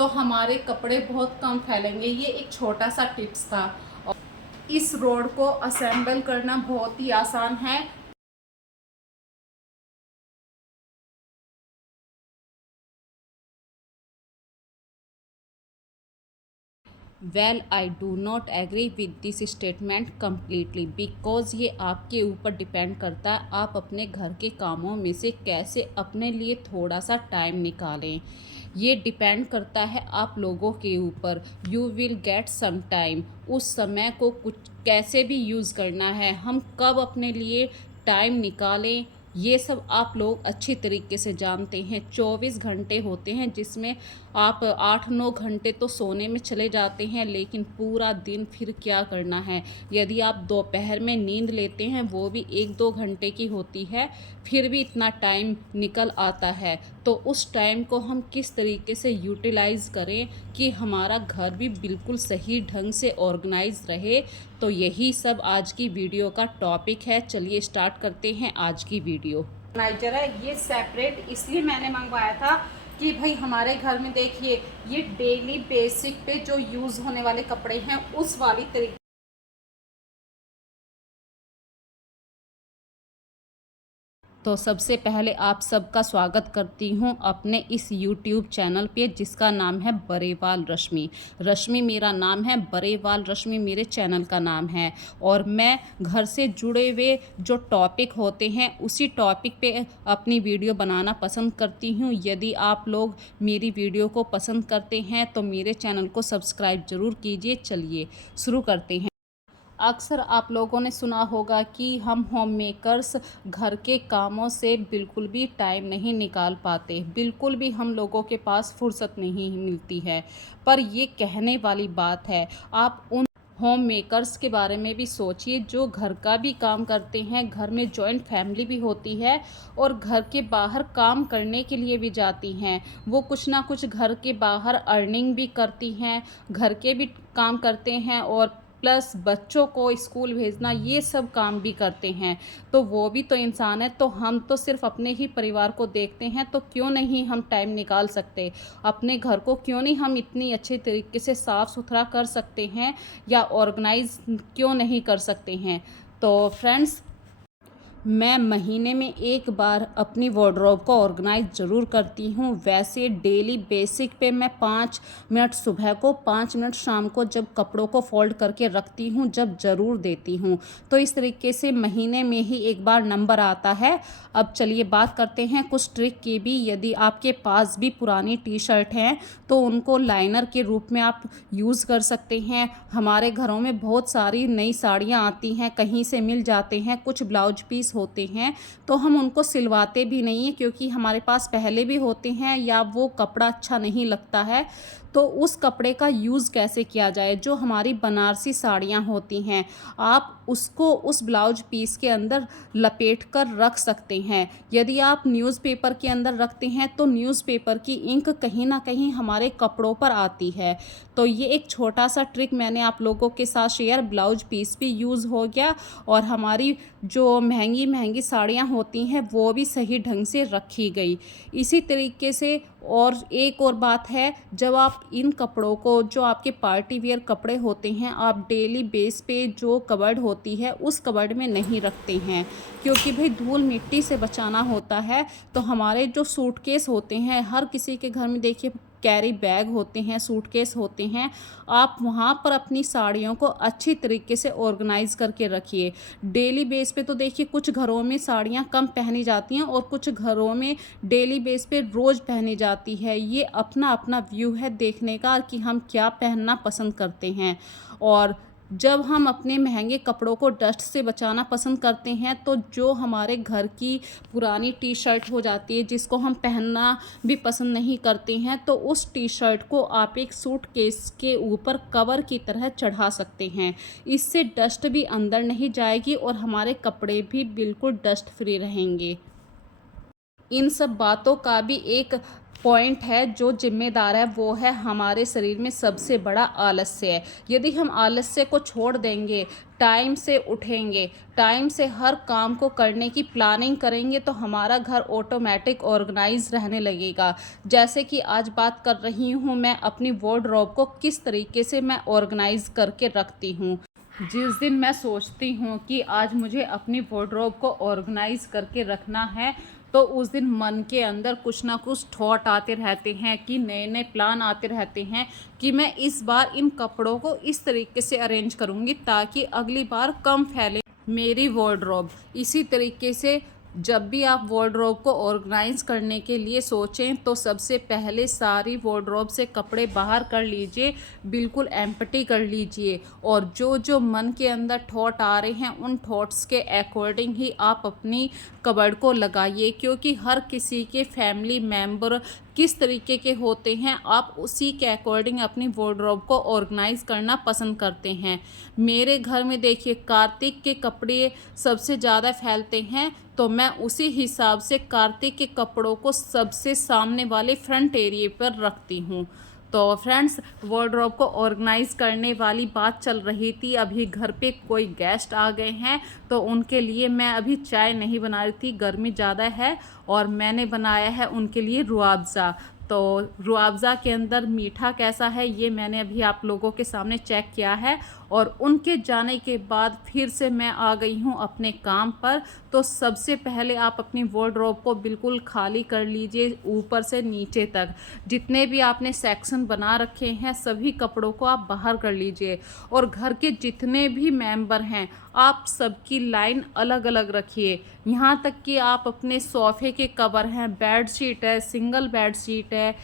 तो हमारे कपड़े बहुत कम फैलेंगे। ये एक छोटा सा टिप्स था। और इस रोड को असेंबल करना बहुत ही आसान है। Well I do not agree with this statement completely, because ये आपके ऊपर डिपेंड करता है आप अपने घर के कामों में से कैसे अपने लिए थोड़ा सा टाइम निकालें। ये डिपेंड करता है आप लोगों के ऊपर। You will get some time. उस समय को कुछ कैसे भी यूज़ करना है, हम कब अपने लिए टाइम निकालें, ये सब आप लोग अच्छी तरीके से जानते हैं। 24 घंटे होते हैं जिसमें आप 8-9 घंटे तो सोने में चले जाते हैं, लेकिन पूरा दिन फिर क्या करना है। यदि आप दोपहर में नींद लेते हैं वो भी 1-2 घंटे की होती है, फिर भी इतना टाइम निकल आता है। तो उस टाइम को हम किस तरीके से यूटिलाइज़ करें कि हमारा घर भी बिल्कुल सही ढंग से ऑर्गेनाइज रहे। तो यही सब आज की वीडियो का टॉपिक है। चलिए स्टार्ट करते हैं आज की वीडियो। ऑर्गेनाइजर है, ये सेपरेट इसलिए मैंने मंगवाया था कि भाई हमारे घर में देखिए ये डेली बेसिक पे जो यूज़ होने वाले कपड़े हैं उस वाली तरीके। तो सबसे पहले आप सबका स्वागत करती हूँ अपने इस YouTube चैनल पे जिसका नाम है बरेवाल रश्मि। रश्मि मेरा नाम है, बरेवाल रश्मि मेरे चैनल का नाम है। और मैं घर से जुड़े हुए जो टॉपिक होते हैं उसी टॉपिक पे अपनी वीडियो बनाना पसंद करती हूँ। यदि आप लोग मेरी वीडियो को पसंद करते हैं तो मेरे चैनल को सब्सक्राइब ज़रूर कीजिए। चलिए शुरू करते हैं। अक्सर आप लोगों ने सुना होगा कि हम होम मेकर्स घर के कामों से बिल्कुल भी टाइम नहीं निकाल पाते, बिल्कुल भी हम लोगों के पास फुर्सत नहीं मिलती है। पर ये कहने वाली बात है। आप उन होम मेकर्स के बारे में भी सोचिए जो घर का भी काम करते हैं, घर में जॉइंट फैमिली भी होती है और घर के बाहर काम करने के लिए भी जाती हैं। वो कुछ ना कुछ घर के बाहर अर्निंग भी करती हैं, घर के भी काम करते हैं और प्लस बच्चों को स्कूल भेजना, ये सब काम भी करते हैं। तो वो भी तो इंसान है। तो हम तो सिर्फ अपने ही परिवार को देखते हैं, तो क्यों नहीं हम टाइम निकाल सकते। अपने घर को क्यों नहीं हम इतनी अच्छे तरीके से साफ़ सुथरा कर सकते हैं या ऑर्गेनाइज क्यों नहीं कर सकते हैं। तो फ्रेंड्स, मैं महीने में एक बार अपनी वार्डरोब को ऑर्गेनाइज ज़रूर करती हूँ। वैसे डेली बेसिक पे मैं 5 मिनट सुबह को, 5 मिनट शाम को जब कपड़ों को फोल्ड करके रखती हूँ, जब ज़रूर देती हूँ। तो इस तरीके से महीने में ही एक बार नंबर आता है। अब चलिए बात करते हैं कुछ ट्रिक की भी। यदि आपके पास भी पुरानी टी शर्ट हैं तो उनको लाइनर के रूप में आप यूज़ कर सकते हैं। हमारे घरों में बहुत सारी नई साड़ियाँ आती हैं, कहीं से मिल जाते हैं, कुछ ब्लाउज पीस होते हैं, तो हम उनको सिलवाते भी नहीं हैं क्योंकि हमारे पास पहले भी होते हैं या वो कपड़ा अच्छा नहीं लगता है। तो उस कपड़े का यूज़ कैसे किया जाए। जो हमारी बनारसी साड़ियाँ होती हैं, आप उसको उस ब्लाउज पीस के अंदर लपेट कर रख सकते हैं। यदि आप न्यूज़पेपर के अंदर रखते हैं तो न्यूज़पेपर की इंक कहीं ना कहीं हमारे कपड़ों पर आती है। तो ये एक छोटा सा ट्रिक मैंने आप लोगों के साथ शेयर। ब्लाउज पीस भी यूज़ हो गया और हमारी जो महंगी महंगी साड़ियाँ होती हैं वो भी सही ढंग से रखी गई। इसी तरीके से और एक और बात है, जब आप इन कपड़ों को, जो आपके पार्टी वियर कपड़े होते हैं, आप डेली बेस पे जो कबर्ड होती है उस कबर्ड में नहीं रखते हैं क्योंकि भाई धूल मिट्टी से बचाना होता है। तो हमारे जो सूटकेस होते हैं, हर किसी के घर में देखिए कैरी बैग होते हैं, सूटकेस होते हैं, आप वहाँ पर अपनी साड़ियों को अच्छी तरीके से ऑर्गेनाइज करके रखिए। डेली बेस पे तो देखिए कुछ घरों में साड़ियाँ कम पहनी जाती हैं और कुछ घरों में डेली बेस पे रोज़ पहनी जाती है। ये अपना अपना व्यू है देखने का कि हम क्या पहनना पसंद करते हैं। और जब हम अपने महंगे कपड़ों को डस्ट से बचाना पसंद करते हैं तो जो हमारे घर की पुरानी टी शर्ट हो जाती है जिसको हम पहनना भी पसंद नहीं करते हैं, तो उस टी शर्ट को आप एक सूटकेस के ऊपर कवर की तरह चढ़ा सकते हैं। इससे डस्ट भी अंदर नहीं जाएगी और हमारे कपड़े भी बिल्कुल डस्ट फ्री रहेंगे। इन सब बातों का भी एक पॉइंट है जो जिम्मेदार है वो है हमारे शरीर में सबसे बड़ा आलस्य है। यदि हम आलस्य को छोड़ देंगे, टाइम से उठेंगे, टाइम से हर काम को करने की प्लानिंग करेंगे तो हमारा घर ऑटोमेटिक ऑर्गेनाइज रहने लगेगा। जैसे कि आज बात कर रही हूँ मैं अपनी वार्डरोब को किस तरीके से मैं ऑर्गेनाइज करके रखती हूँ। जिस दिन मैं सोचती हूँ कि आज मुझे अपनी वार्डरोब को ऑर्गेनाइज करके रखना है, तो उस दिन मन के अंदर कुछ ना कुछ थॉट आते रहते हैं कि नए नए प्लान आते रहते हैं कि मैं इस बार इन कपड़ों को इस तरीके से अरेंज करूँगी ताकि अगली बार कम फैले मेरी वार्डरोब। इसी तरीके से जब भी आप वार्डरोब को ऑर्गेनाइज करने के लिए सोचें तो सबसे पहले सारी वार्डरोब से कपड़े बाहर कर लीजिए, बिल्कुल एम्प्टी कर लीजिए, और जो जो मन के अंदर थॉट आ रहे हैं उन थॉट्स के अकॉर्डिंग ही आप अपनी कबर्ड को लगाइए। क्योंकि हर किसी के फैमिली मेम्बर किस तरीके के होते हैं, आप उसी के अकॉर्डिंग अपनी वार्डरोब को ऑर्गेनाइज करना पसंद करते हैं। मेरे घर में देखिए कार्तिक के कपड़े सबसे ज़्यादा फैलते हैं, तो मैं उसी हिसाब से कार्तिक के कपड़ों को सबसे सामने वाले फ्रंट एरिया पर रखती हूँ। तो फ्रेंड्स, वार्डरोब को ऑर्गेनाइज करने वाली बात चल रही थी। अभी घर पे कोई गेस्ट आ गए हैं तो उनके लिए मैं अभी चाय नहीं बना रही थी, गर्मी ज़्यादा है, और मैंने बनाया है उनके लिए रुआवज़ा। तो रुआवज़ा के अंदर मीठा कैसा है ये मैंने अभी आप लोगों के सामने चेक किया है। और उनके जाने के बाद फिर से मैं आ गई हूँ अपने काम पर। तो सबसे पहले आप अपनी वार्डरोब को बिल्कुल खाली कर लीजिए, ऊपर से नीचे तक जितने भी आपने सेक्शन बना रखे हैं सभी कपड़ों को आप बाहर कर लीजिए। और घर के जितने भी मेंबर हैं आप सबकी लाइन अलग अलग रखिए। यहाँ तक कि आप अपने सोफ़े के कवर हैं, बेड शीट है, सिंगल बेड शीट है,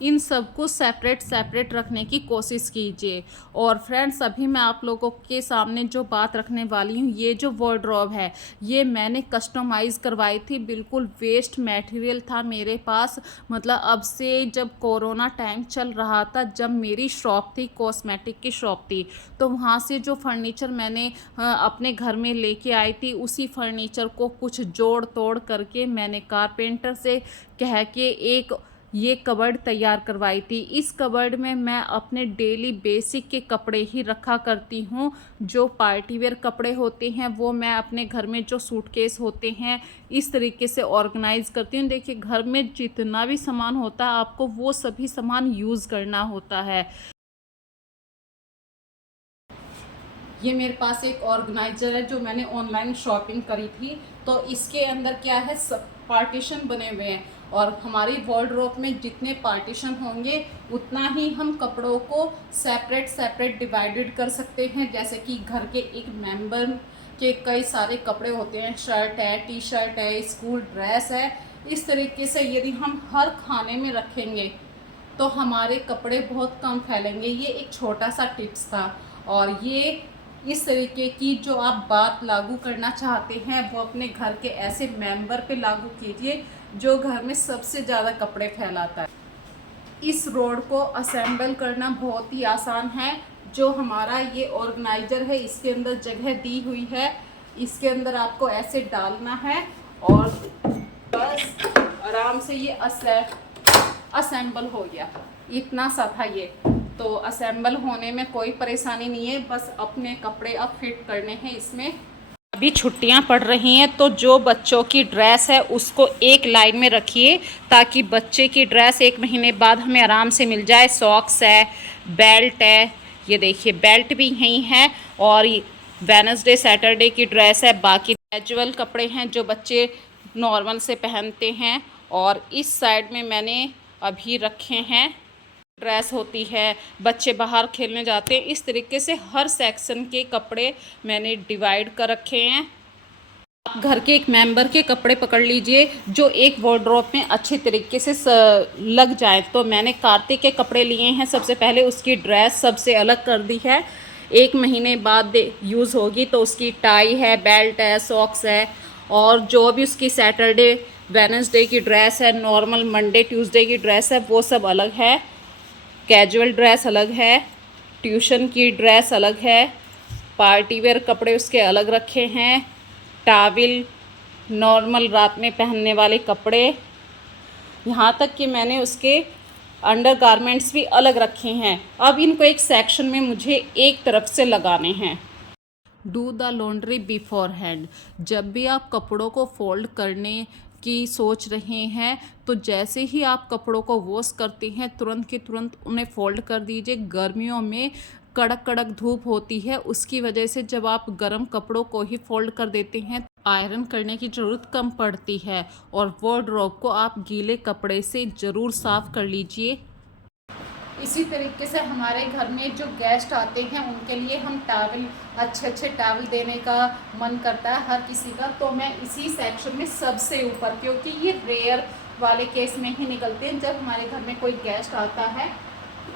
इन सबको सेपरेट सेपरेट रखने की कोशिश कीजिए। और फ्रेंड्स, अभी मैं आप लोगों के सामने जो बात रखने वाली हूँ, ये जो वार्डरोब है ये मैंने कस्टमाइज़ करवाई थी। बिल्कुल वेस्ट मटेरियल था मेरे पास, मतलब अब से जब कोरोना टाइम चल रहा था, जब मेरी शॉप थी, कॉस्मेटिक की शॉप थी, तो वहाँ से जो फर्नीचर मैंने अपने घर में लेके आई थी उसी फर्नीचर को कुछ जोड़ तोड़ करके मैंने कारपेंटर से कह के एक ये कबर्ड तैयार करवाई थी। इस कबर्ड में मैं अपने डेली बेसिक के कपड़े ही रखा करती हूँ। जो पार्टी वेयर कपड़े होते हैं वो मैं अपने घर में जो सूटकेस होते हैं इस तरीके से ऑर्गेनाइज करती हूँ। देखिए, घर में जितना भी सामान होता है आपको वो सभी सामान यूज़ करना होता है। ये मेरे पास एक ऑर्गेनाइज़र है जो मैंने ऑनलाइन शॉपिंग करी थी। तो इसके अंदर क्या है, सब पार्टीशन बने हुए हैं, और हमारी वार्डरोब में जितने पार्टीशन होंगे उतना ही हम कपड़ों को सेपरेट सेपरेट डिवाइडेड कर सकते हैं। जैसे कि घर के एक मेंबर के कई सारे कपड़े होते हैं, शर्ट है, टी शर्ट है, स्कूल ड्रेस है। इस तरीके से यदि हम हर खाने में रखेंगे तो हमारे कपड़े बहुत कम फैलेंगे। ये एक छोटा सा टिप्स था, और ये इस तरीके की जो आप बात लागू करना चाहते हैं वो अपने घर के ऐसे मेंबर पे लागू कीजिए जो घर में सबसे ज़्यादा कपड़े फैलाता है। इस रोड को असेंबल करना बहुत ही आसान है। जो हमारा ये ऑर्गेनाइज़र है इसके अंदर जगह दी हुई है, इसके अंदर आपको ऐसे डालना है और बस आराम से ये असेंबल हो गया। इतना सा था ये, तो असेंबल होने में कोई परेशानी नहीं है, बस अपने कपड़े अब फिट करने हैं इसमें। अभी छुट्टियां पड़ रही हैं तो जो बच्चों की ड्रेस है उसको एक लाइन में रखिए ताकि बच्चे की ड्रेस एक महीने बाद हमें आराम से मिल जाए। सॉक्स है, बेल्ट है, ये देखिए बेल्ट भी यहीं है, और वेडनेसडे सैटरडे की ड्रेस है। बाकी कैजुअल कपड़े हैं जो बच्चे नॉर्मल से पहनते हैं। और इस साइड में मैंने अभी रखे हैं ड्रेस होती है, बच्चे बाहर खेलने जाते हैं। इस तरीके से हर सेक्शन के कपड़े मैंने डिवाइड कर रखे हैं। आप घर के एक मेंबर के कपड़े पकड़ लीजिए जो एक वार्डरोब में अच्छे तरीके से लग जाए। तो मैंने कार्तिक के कपड़े लिए हैं, सबसे पहले उसकी ड्रेस सबसे अलग कर दी है। एक महीने बाद यूज़ होगी तो उसकी टाई है, बेल्ट है, सॉक्स है, और जो भी उसकी सैटरडे वेडनेसडे की ड्रेस है, नॉर्मल मंडे ट्यूसडे की ड्रेस है, वो सब अलग है। कैजुअल ड्रेस अलग है, ट्यूशन की ड्रेस अलग है, पार्टी वेयर कपड़े उसके अलग रखे हैं, टाविल, नॉर्मल रात में पहनने वाले कपड़े, यहाँ तक कि मैंने उसके अंडर गारमेंट्स भी अलग रखे हैं। अब इनको एक सेक्शन में मुझे एक तरफ से लगाने हैं। Do the laundry before hand. जब भी आप कपड़ों को फोल्ड करने की सोच रहे हैं तो जैसे ही आप कपड़ों को वॉश करते हैं तुरंत के तुरंत उन्हें फोल्ड कर दीजिए। गर्मियों में कड़क कड़क धूप होती है, उसकी वजह से जब आप गर्म कपड़ों को ही फोल्ड कर देते हैं आयरन करने की ज़रूरत कम पड़ती है। और वार्डरोब को आप गीले कपड़े से ज़रूर साफ़ कर लीजिए। इसी तरीके से हमारे घर में जो गेस्ट आते हैं उनके लिए हम टॉवल, अच्छे अच्छे टॉवल देने का मन करता है हर किसी का। तो मैं इसी सेक्शन में सबसे ऊपर, क्योंकि ये रेयर वाले केस में ही निकलते हैं जब हमारे घर में कोई गेस्ट आता है,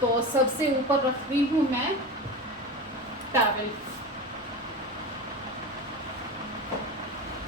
तो सबसे ऊपर रख रही हूँ मैं टॉवल।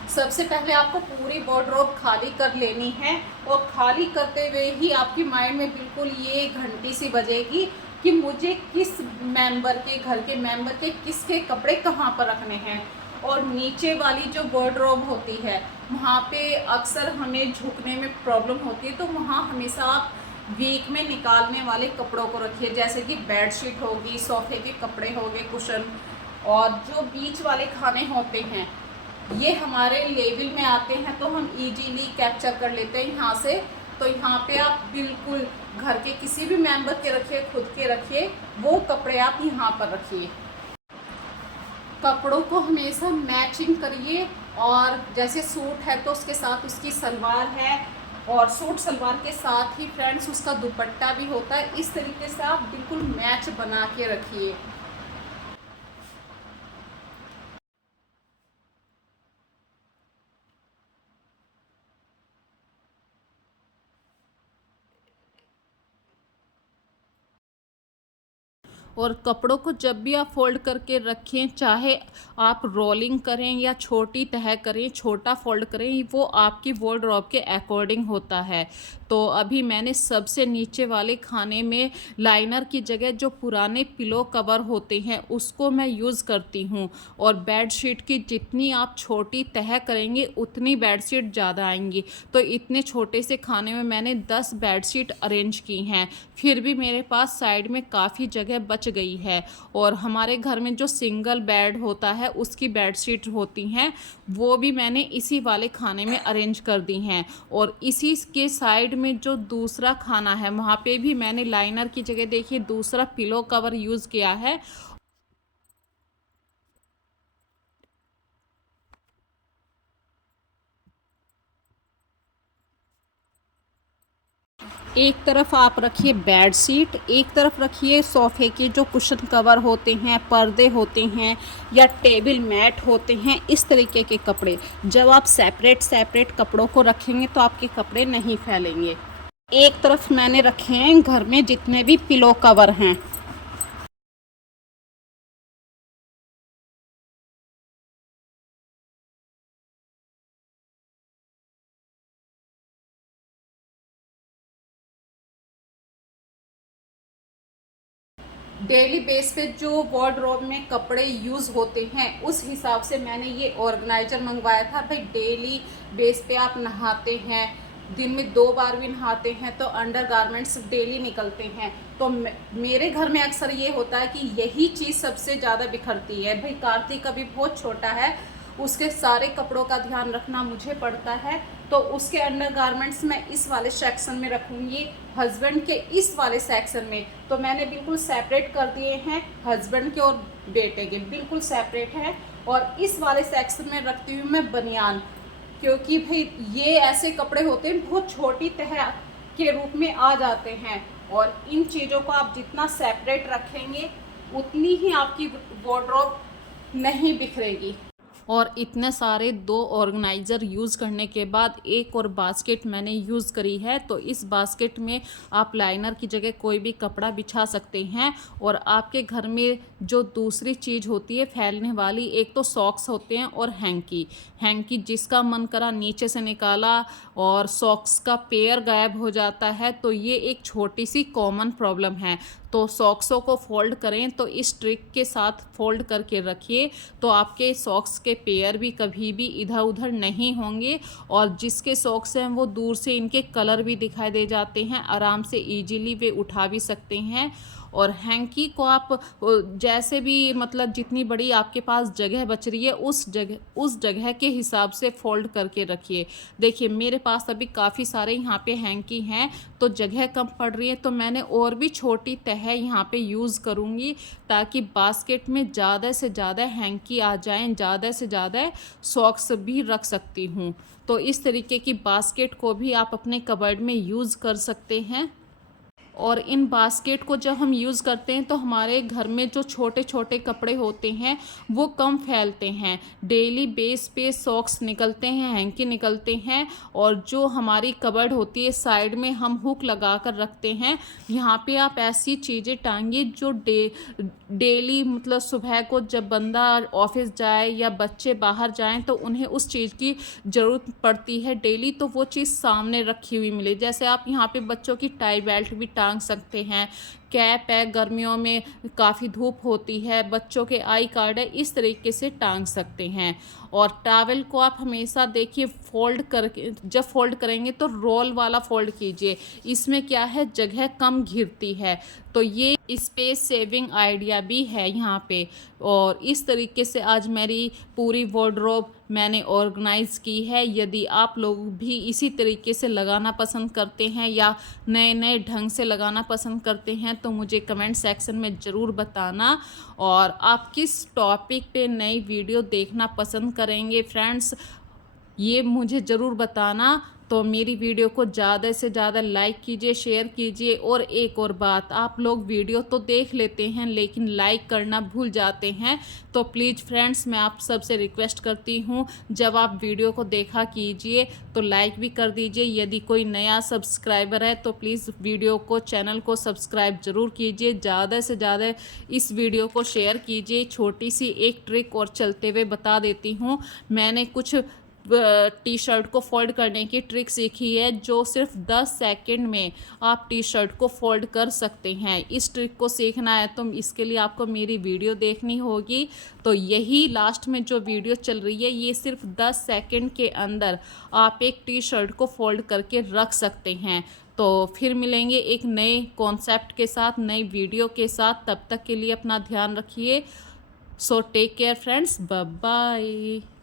सबसे पहले आपको पूरी वार्डरोब खाली कर लेनी है और खाली करते हुए ही आपके माइंड में बिल्कुल ये घंटी सी बजेगी कि मुझे किस मेंबर के, घर के मेंबर के किसके कपड़े कहाँ पर रखने हैं। और नीचे वाली जो वार्डरोब होती है वहाँ पे अक्सर हमें झुकने में प्रॉब्लम होती है, तो वहाँ हमेशा आप वीक में निकालने वाले कपड़ों को रखिए, जैसे कि बेडशीट होगी, सोफे के कपड़े हो गए, कुशन। और जो बीच वाले खाने होते हैं ये हमारे लेवल में आते हैं तो हम इजीली कैप्चर कर लेते हैं यहाँ से। तो यहाँ पे आप बिल्कुल घर के किसी भी मेंबर के रखिए, खुद के रखिए, वो कपड़े आप यहाँ पर रखिए। कपड़ों को हमेशा मैचिंग करिए। और जैसे सूट है तो उसके साथ उसकी सलवार है, और सूट सलवार के साथ ही फ्रेंड्स उसका दुपट्टा भी होता है। इस तरीके से आप बिल्कुल मैच बना के रखिए। और कपड़ों को जब भी आप फोल्ड करके रखें, चाहे आप रोलिंग करें या छोटी तह करें, छोटा फोल्ड करें, वो आपकी वार्डरोब के अकॉर्डिंग होता है। तो अभी मैंने सबसे नीचे वाले खाने में लाइनर की जगह जो पुराने पिलो कवर होते हैं उसको मैं यूज़ करती हूँ। और बेडशीट की जितनी आप छोटी तह करेंगे उतनी बेडशीट ज़्यादा आएंगी। तो इतने छोटे से खाने में मैंने 10 बेडशीट अरेंज की हैं, फिर भी मेरे पास साइड में काफ़ी जगह बच गई है। और हमारे घर में जो सिंगल बेड होता है उसकी बेडशीट होती हैं वो भी मैंने इसी वाले खाने में अरेंज कर दी हैं। और इसी के साइड में जो दूसरा खाना है वहाँ पे भी मैंने लाइनर की जगह देखिए दूसरा पिलो कवर यूज़ किया है। एक तरफ आप रखिए बेड शीट, एक तरफ रखिए सोफ़े के जो कुशन कवर होते हैं, पर्दे होते हैं या टेबल मैट होते हैं, इस तरीके के कपड़े। जब आप सेपरेट सेपरेट कपड़ों को रखेंगे तो आपके कपड़े नहीं फैलेंगे। एक तरफ मैंने रखे हैं घर में जितने भी पिलो कवर हैं। डेली बेस पे जो वार्डरोब में कपड़े यूज़ होते हैं उस हिसाब से मैंने ये ऑर्गेनाइजर मंगवाया था। भाई डेली बेस पे आप नहाते हैं, दिन में 2 बार भी नहाते हैं, तो अंडर गारमेंट्स डेली निकलते हैं। तो मेरे घर में अक्सर ये होता है कि यही चीज़ सबसे ज़्यादा बिखरती है। भाई कार्तिक अभी बहुत छोटा है, उसके सारे कपड़ों का ध्यान रखना मुझे पड़ता है। तो उसके अंडर गारमेंट्स मैं इस वाले सेक्शन में रखूँगी, हस्बैंड के इस वाले सेक्शन में। तो मैंने बिल्कुल सेपरेट कर दिए हैं, हस्बैंड के और बेटे के बिल्कुल सेपरेट हैं। और इस वाले सेक्शन में रखती हूँ मैं बनियान, क्योंकि भाई ये ऐसे कपड़े होते हैं बहुत छोटी तह के रूप में आ जाते हैं। और इन चीज़ों को आप जितना सेपरेट रखेंगे उतनी ही आपकी वार्डरोब नहीं बिखरेगी। और इतने सारे 2 ऑर्गेनाइज़र यूज़ करने के बाद एक और बास्केट मैंने यूज़ करी है। तो इस बास्केट में आप लाइनर की जगह कोई भी कपड़ा बिछा सकते हैं। और आपके घर में जो दूसरी चीज़ होती है फैलने वाली, एक तो सॉक्स होते हैं और हैंकी। हैंकी जिसका मन करा नीचे से निकाला और सॉक्स का पेयर गायब हो जाता है, तो ये एक छोटी सी कॉमन प्रॉब्लम है। तो सॉक्सों को फोल्ड करें तो इस ट्रिक के साथ फोल्ड करके रखिए, तो आपके सॉक्स के पेयर भी कभी भी इधर उधर नहीं होंगे। और जिसके सॉक्स हैं वो दूर से इनके कलर भी दिखाई दे जाते हैं, आराम से इजीली वे उठा भी सकते हैं। और हैंकी को आप जैसे भी मतलब जितनी बड़ी आपके पास जगह बच रही है उस जगह के हिसाब से फोल्ड करके रखिए। देखिए मेरे पास अभी काफ़ी सारे यहाँ पे हैंकी हैं, तो जगह कम पड़ रही है, तो मैंने और भी छोटी तह यहाँ पे यूज़ करूँगी ताकि बास्केट में ज़्यादा से ज़्यादा हैंकी आ जाएं, ज़्यादा से ज़्यादा सॉक्स भी रख सकती हूँ। तो इस तरीके की बास्केट को भी आप अपने कबर्ड में यूज़ कर सकते हैं। और इन बास्केट को जब हम यूज़ करते हैं तो हमारे घर में जो छोटे छोटे कपड़े होते हैं वो कम फैलते हैं। डेली बेस पे सॉक्स निकलते हैं, हैंकी निकलते हैं, और जो हमारी कबर्ड होती है साइड में हम हुक लगा कर रखते हैं। यहाँ पे आप ऐसी चीज़ें टांगिए जो डेली मतलब सुबह को जब बंदा ऑफिस जाए या बच्चे बाहर जाएं तो उन्हें उस चीज़ की ज़रूरत पड़ती है डेली, तो वो चीज़ सामने रखी हुई मिले। जैसे आप यहाँ पे बच्चों की टाई बेल्ट भी टांग सकते हैं, कैप है, गर्मियों में काफ़ी धूप होती है, बच्चों के आई कार्ड है, इस तरीके से टांग सकते हैं। और टॉवल को आप हमेशा देखिए फोल्ड करके, जब फोल्ड करेंगे तो रोल वाला फोल्ड कीजिए, इसमें क्या है जगह कम घिरती है, तो ये स्पेस सेविंग आइडिया भी है यहाँ पे। और इस तरीके से आज मेरी पूरी वार्डरोब मैंने ऑर्गेनाइज़ की है। यदि आप लोग भी इसी तरीके से लगाना पसंद करते हैं या नए नए ढंग से लगाना पसंद करते हैं तो मुझे कमेंट सेक्शन में ज़रूर बताना। और आप किस टॉपिक पे नई वीडियो देखना पसंद करेंगे फ्रेंड्स, ये मुझे ज़रूर बताना। तो मेरी वीडियो को ज़्यादा से ज़्यादा लाइक कीजिए, शेयर कीजिए। और एक और बात, आप लोग वीडियो तो देख लेते हैं लेकिन लाइक करना भूल जाते हैं, तो प्लीज़ फ्रेंड्स मैं आप सबसे रिक्वेस्ट करती हूँ जब आप वीडियो को देखा कीजिए तो लाइक भी कर दीजिए। यदि कोई नया सब्सक्राइबर है तो प्लीज़ वीडियो को, चैनल को सब्सक्राइब ज़रूर कीजिए। ज़्यादा से ज़्यादा इस वीडियो को शेयर कीजिए। छोटी सी एक ट्रिक और चलते हुए बता देती हूँ, मैंने कुछ टी शर्ट को फोल्ड करने की ट्रिक सीखी है जो सिर्फ 10 सेकंड में आप टी शर्ट को फोल्ड कर सकते हैं। इस ट्रिक को सीखना है तो इसके लिए आपको मेरी वीडियो देखनी होगी। तो यही लास्ट में जो वीडियो चल रही है ये सिर्फ 10 सेकंड के अंदर आप एक टी शर्ट को फोल्ड करके रख सकते हैं। तो फिर मिलेंगे एक नए कॉन्सेप्ट के साथ, नई वीडियो के साथ। तब तक के लिए अपना ध्यान रखिए। So take care friends, bye bye.